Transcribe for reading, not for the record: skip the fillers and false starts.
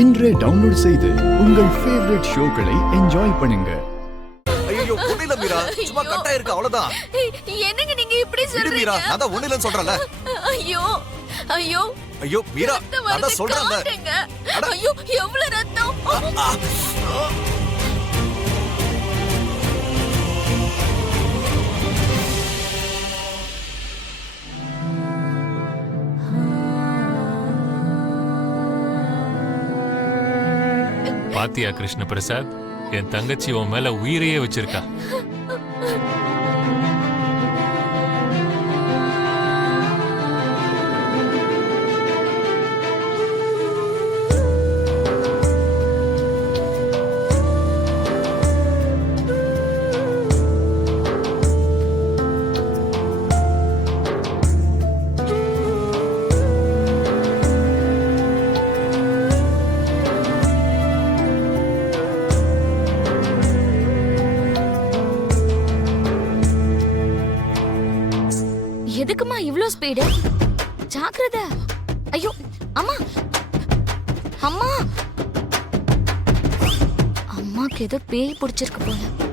இன்றே டவுன்லோட் செய்து உங்கள் ஃபேவரட் ஷோக்களை என்ஜாய் பண்ணுங்க. ஐயோ ஒண்ணுல மீரா, சும்மா கட்டா இருக்கு அவ்வளவுதான். என்னங்க நீங்க இப்படி சொல்றீங்க? மீரா, நான் தான் ஒண்ணுலன்னு சொல்றேன்ல. ஐயோ ஐயோ ஐயோ மீரா, நான் தான் சொல்றேன்ல. ஐயோ எவ்வளவு ரத்தம். பாத்தியா கிருஷ்ண பிரசாத், என் தங்கச்சி உன் மேல உயிரையே வச்சிருக்கா. எதுக்குமா இவ்ளோ ஸ்பீடு? ஜாக்கிரதை. ஐயோ அம்மா அம்மா, அம்மாக்கு ஏதோ பேய் பிடிச்சிருக்கு போல.